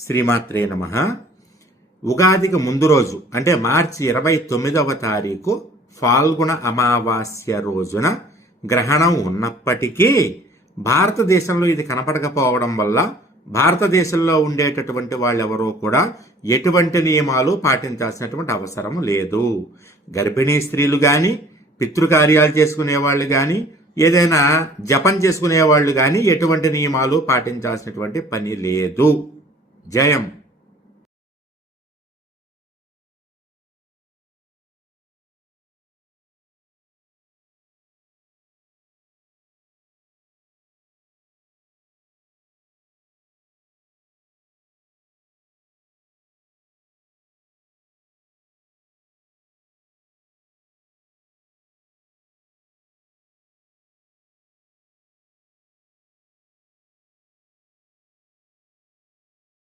శ్రీమాత్రే నమః. ఉగాదికి ముందు రోజు అంటే మార్చి 29వ తారీఖు ఫాల్గుణ అమావాస్య రోజున గ్రహణం ఉన్నప్పటికీ భారతదేశంలో ఇది కనపడకపోవడం వల్ల భారతదేశంలో ఉండేటటువంటి వాళ్ళెవరూ కూడా ఎటువంటి నియమాలు పాటించాల్సినటువంటి అవసరం లేదు. గర్భిణీ స్త్రీలు కానీ, పితృకార్యాలు చేసుకునే వాళ్ళు కానీ, ఏదైనా జపం చేసుకునే వాళ్ళు కానీ ఎటువంటి నియమాలు పాటించాల్సినటువంటి పని లేదు. జయం.